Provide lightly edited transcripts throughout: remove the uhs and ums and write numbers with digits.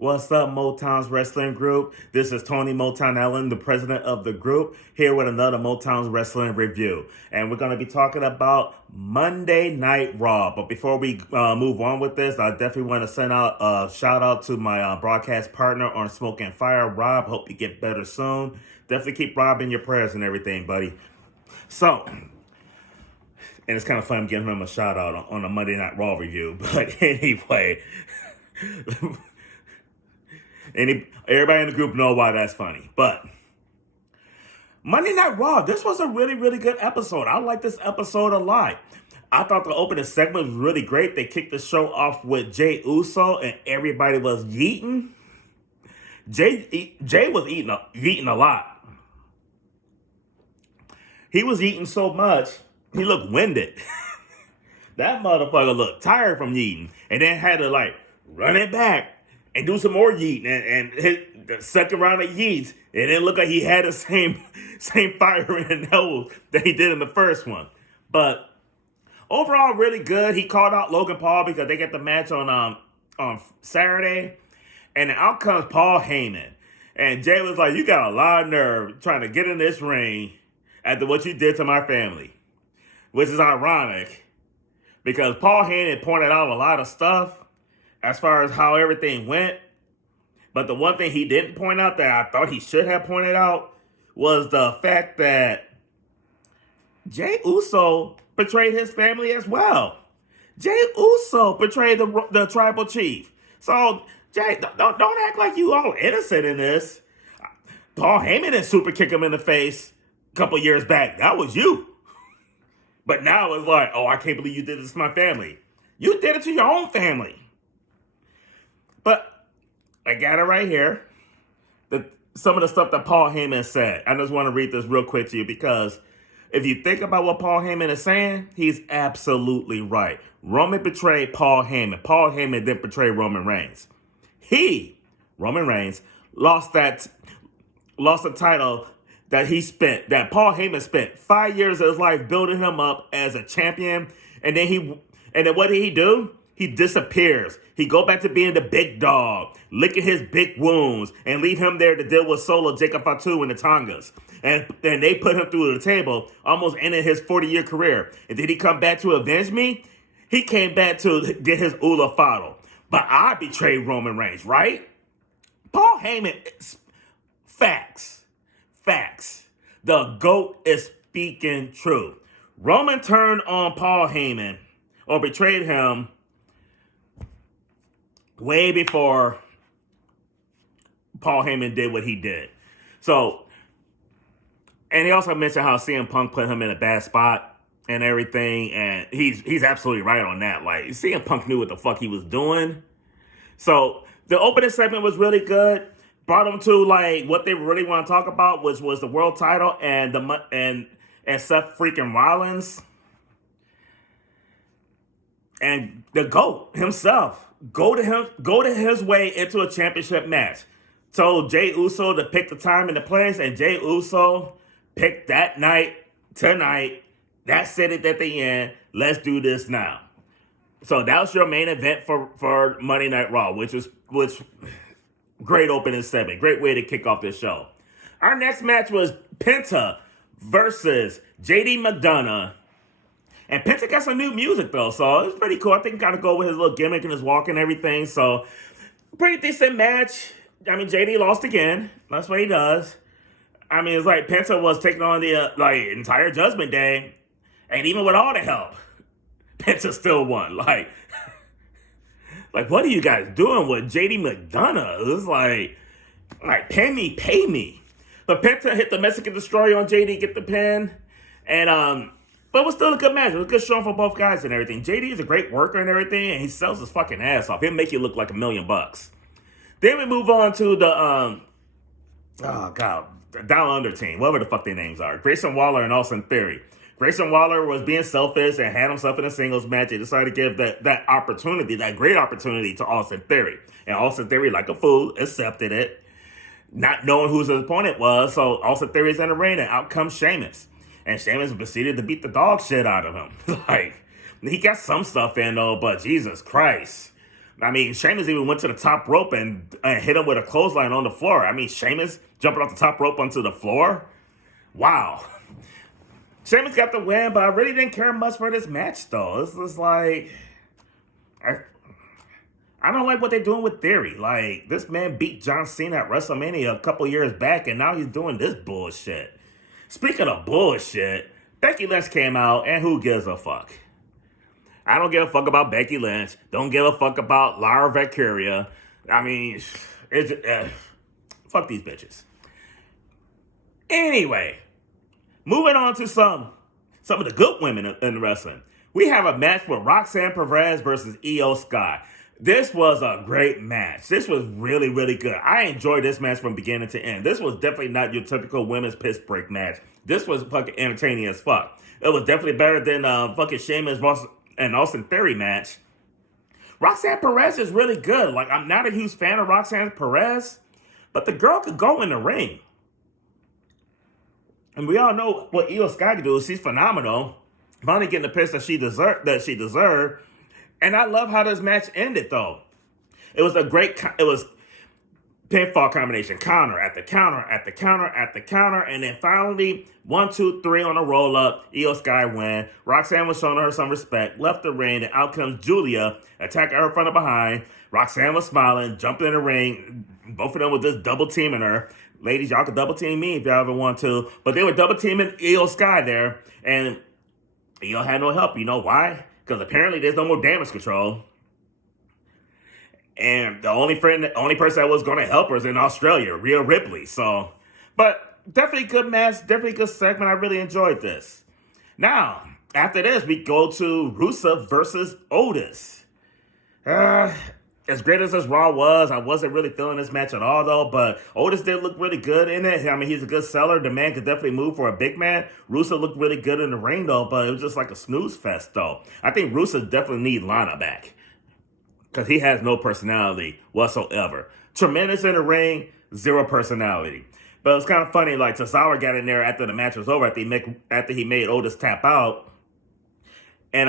What's up, Motown's Wrestling Group? This is Tony Motown Allen, the president of the group, here with another Motown's Wrestling review. And we're going to be talking about Monday Night Raw. But before we move on with this, I definitely want to send out a shout out to my broadcast partner on Smoke and Fire, Rob. Hope you get better soon. Definitely keep Rob in your prayers and everything, buddy. So, and it's kind of fun giving him a shout out on a Monday Night Raw review. But anyway... Everybody in the group know why that's funny. But Monday Night Raw, this was a really, really good episode. I like this episode a lot. I thought the opening segment was really great. They kicked the show off with Jey Uso, and everybody was yeeting. Jey was eating a lot. He was eating so much, he looked winded. That motherfucker looked tired from yeeting, and then had to run it back and do some more yeeting and hit the second round of yeets. It didn't look like he had the same fire in the nose that he did in the first one. But overall, really good. He called out Logan Paul because they get the match on Saturday. And out comes Paul Heyman. And Jay was like, you got a lot of nerve trying to get in this ring after what you did to my family. Which is ironic because Paul Heyman pointed out a lot of stuff as far as how everything went. But the one thing he didn't point out that I thought he should have pointed out was the fact that Jey Uso betrayed his family as well. Jey Uso betrayed the tribal chief. So, Jay, don't act like you all innocent in this. Paul Heyman didn't super kick him in the face a couple years back. That was you. But now it's like, oh, I can't believe you did this to my family. You did it to your own family. But I got it right here. Some of the stuff that Paul Heyman said. I just want to read this real quick to you because if you think about what Paul Heyman is saying, he's absolutely right. Roman betrayed Paul Heyman. Paul Heyman didn't betray Roman Reigns. Roman Reigns, lost the title that Paul Heyman spent 5 years of his life building him up as a champion. And then what did he do? He disappears. He go back to being the big dog, licking his big wounds, and leave him there to deal with Solo, Jacob Fatu, and the Tongas. And they put him through the table, almost ending his 40-year career. And did he come back to avenge me? He came back to get his Ula Fado. But I betrayed Roman Reigns, right? Paul Heyman, facts. The GOAT is speaking truth. Roman turned on Paul Heyman, or betrayed him, way before Paul Heyman did what he did. So, and he also mentioned how CM Punk put him in a bad spot and everything, and he's absolutely right on that. Like, CM Punk knew what the fuck he was doing. So, the opening segment was really good. Brought him to what they really want to talk about, which was the world title and Seth freaking Rollins and the GOAT himself. Go to his way into a championship match. Told Jey Uso to pick the time and the place, and Jey Uso picked that night, tonight. That said it at the end. Let's do this now. So that was your main event for Monday Night Raw, which great opening segment. Great way to kick off this show. Our next match was Penta versus JD McDonough. And Penta got some new music, though, so it's pretty cool. I think he got to go with his little gimmick and his walk and everything, so pretty decent match. I mean, JD lost again. That's what he does. I mean, it's like Penta was taking on the entire Judgment Day, and even with all the help, Penta still won. Like, what are you guys doing with JD McDonough? It's like pay me. But Penta hit the Mexican Destroyer on JD, get the pin, and but it was still a good match. It was a good showing for both guys and everything. JD is a great worker and everything, and he sells his fucking ass off. He'll make you look like $1 million. Then we move on to the Down Under team, whatever the fuck their names are. Grayson Waller and Austin Theory. Grayson Waller was being selfish and had himself in a singles match. He decided to give that great opportunity to Austin Theory. And Austin Theory, like a fool, accepted it, not knowing who his opponent was. So Austin Theory's in the ring, and out comes Sheamus. And Sheamus proceeded to beat the dog shit out of him. He got some stuff in, though, but Jesus Christ. I mean, Sheamus even went to the top rope and hit him with a clothesline on the floor. I mean, Sheamus jumping off the top rope onto the floor. Wow. Sheamus got the win, but I really didn't care much for this match, though. This was like... I don't like what they're doing with Theory. Like, this man beat John Cena at WrestleMania a couple years back, and now he's doing this bullshit. Speaking of bullshit, Becky Lynch came out, and who gives a fuck? I don't give a fuck about Becky Lynch. Don't give a fuck about Lara Valkyria. I mean, fuck these bitches. Anyway, moving on to some of the good women in wrestling. We have a match with Roxanne Perez versus Io Sky. This was a great match. This was really, really good. I enjoyed this match from beginning to end. This was definitely not your typical women's piss break match. This was fucking entertaining as fuck. It was definitely better than fucking Sheamus and Austin Theory match. Roxanne Perez is really good. Like, I'm not a huge fan of Roxanne Perez, but the girl could go in the ring. And we all know what Io Sky can do. She's phenomenal. Finally getting the piss that she deserved. And I love how this match ended, though. It was pinfall combination, counter at the counter at the counter at the counter, and then finally 1, 2, 3 on a roll up. Io Sky win. Roxanne was showing her some respect, left the ring, and out comes Julia, attacking her from behind. Roxanne was smiling, jumping in the ring. Both of them were just double teaming her. Ladies, y'all could double team me if y'all ever want to, but they were double teaming Io Sky there, and Io had no help. You know why? Because apparently there's no more damage control. And the only person that was going to help her is in Australia, Rhea Ripley. So, but definitely good match, definitely good segment. I really enjoyed this. Now, after this, we go to Rusev versus Otis. As great as this Raw was, I wasn't really feeling this match at all, though. But Otis did look really good in it. I mean, he's a good seller. The man could definitely move for a big man. Rusev looked really good in the ring, though. But it was just like a snooze fest, though. I think Rusev definitely needs Lana back, because he has no personality whatsoever. Tremendous in the ring, zero personality. But it was kind of funny, like, Tozawa got in there after the match was over, after he made Otis tap out. And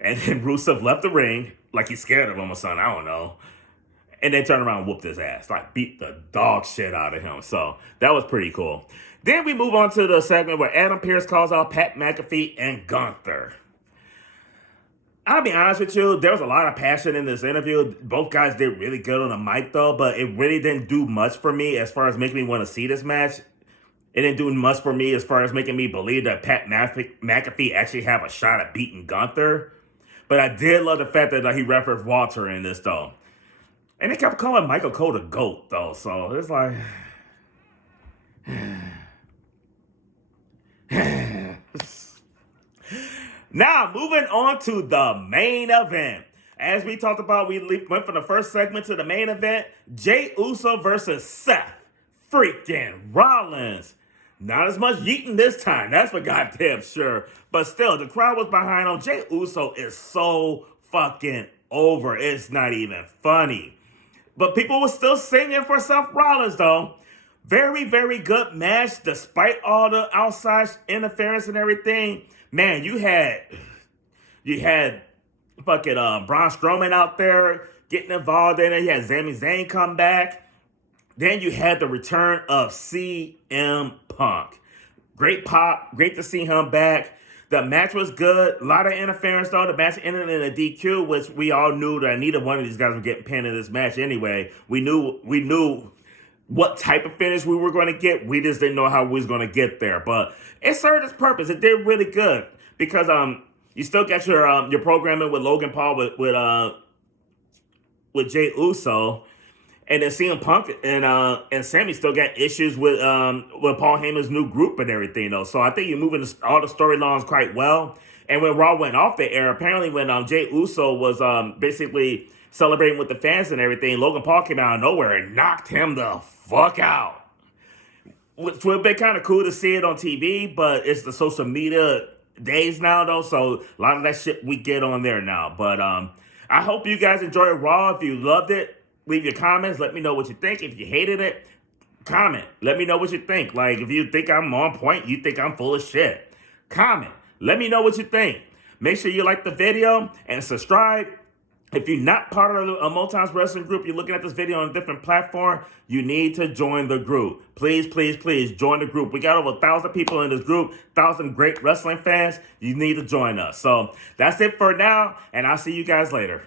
then Rusev left the ring, like he's scared of him or something, I don't know. And they turned around and whooped his ass, like beat the dog shit out of him. So that was pretty cool. Then we move on to the segment where Adam Pearce calls out Pat McAfee and Gunther. I'll be honest with you, there was a lot of passion in this interview. Both guys did really good on the mic, though, but it really didn't do much for me as far as making me want to see this match. It didn't do much for me as far as making me believe that Pat McAfee actually have a shot at beating Gunther. But I did love the fact that he referenced Walter in this, though. And they kept calling Michael Cole the GOAT, though, so it's like... Now, moving on to the main event. As we talked about, we went from the first segment to the main event. Jey Uso versus Seth freaking Rollins. Not as much yeeting this time, that's for goddamn sure. But still, the crowd was behind him. Jey Uso is so fucking over. It's not even funny. But people were still singing for Seth Rollins, though. Very, very good match, despite all the outside interference and everything. Man, you had fucking Braun Strowman out there getting involved in it. You had Sami Zayn come back. Then you had the return of CM Punk. Great pop. Great to see him back. The match was good. A lot of interference, though. The match ended in a DQ, which we all knew that neither one of these guys were getting pinned in this match anyway. We knew what type of finish we were going to get. We just didn't know how we was going to get there. But it served its purpose. It did really good. Because you still got your programming with Logan Paul with Jey Uso. And then CM Punk and Sammy still got issues with Paul Heyman's new group and everything, though. So I think you're moving all the storylines quite well. And when Raw went off the air, apparently when Jey Uso was basically celebrating with the fans and everything, Logan Paul came out of nowhere and knocked him the fuck out. Which would have been kind of cool to see it on TV, but it's the social media days now, though. So a lot of that shit we get on there now. But I hope you guys enjoyed Raw. If you loved it, leave your comments. Let me know what you think. If you hated it, comment. Let me know what you think. Like, if you think I'm on point, you think I'm full of shit, comment. Let me know what you think. Make sure you like the video and subscribe. If you're not part of a Motown's Wrestling group, you're looking at this video on a different platform, you need to join the group. Please, please, please join the group. We got over 1,000 people in this group, 1,000 great wrestling fans. You need to join us. So that's it for now, and I'll see you guys later.